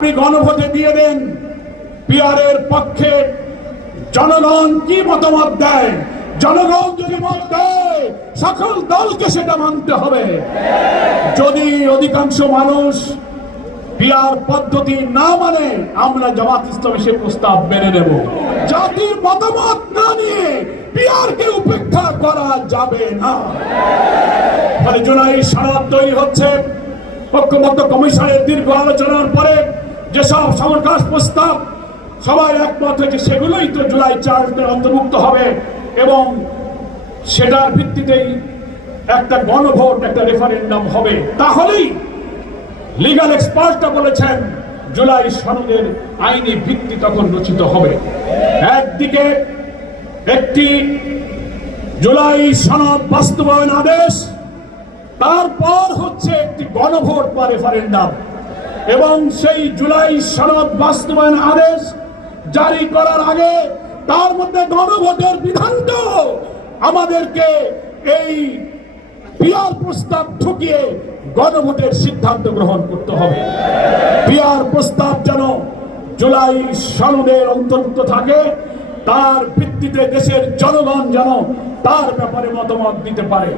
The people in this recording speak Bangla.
আপনি গণভোটে দিয়ে দেন পিআরের পক্ষে জনগণ কি মতামত দেয়। জনগণ যদি মত দেয় সকল দলকে সেটা মানতে হবে। যদি অধিকাংশ মানুষ পিআর পদ্ধতি না মানে আমরা জামাত ইসলামী সে প্রস্তাব মেনে নেব। জাতির মতামত না নিয়ে পিআরকে উপেক্ষা করা যাবে না। ফলে জুলাই সনদ তৈরি হচ্ছে। ঐক্যমত্য কমিশনের দীর্ঘ আলোচনার পরে যেসব সমরকাজ প্রস্তাব সবাই একমত হয়েছে সেগুলোই তো জুলাই চার্টারে অন্তর্ভুক্ত হবে এবং সেটার ভিত্তিতেই একটা গণভোট, একটা রেফারেন্ডাম হবে। তাহলেই লিগ্যাল এক্সপার্টরা বলেছেন জুলাই সনদের আইনি ভিত্তি তখন রচিত হবে। একদিকে একটি জুলাই সনদ বাস্তবায়ন আদেশ, তারপর হচ্ছে একটি গণভোট বা রেফারেন্ডাম এবং সেই জুলাই সনদ বাস্তবায়ন আদেশ জারি করার আগে তার মধ্যে গণভোটের বিধানটাও আমাদেরকে এই পিআর প্রস্তাব ঢুকিয়ে গণভোটের সিদ্ধান্ত গ্রহণ করতে হবে। পিআর প্রস্তাব যেন জুলাই সনদের অন্তর্ভুক্ত থাকে, তার ভিত্তিতে দেশের জনগণ যেন তার ব্যাপারে মতামত দিতে পারে।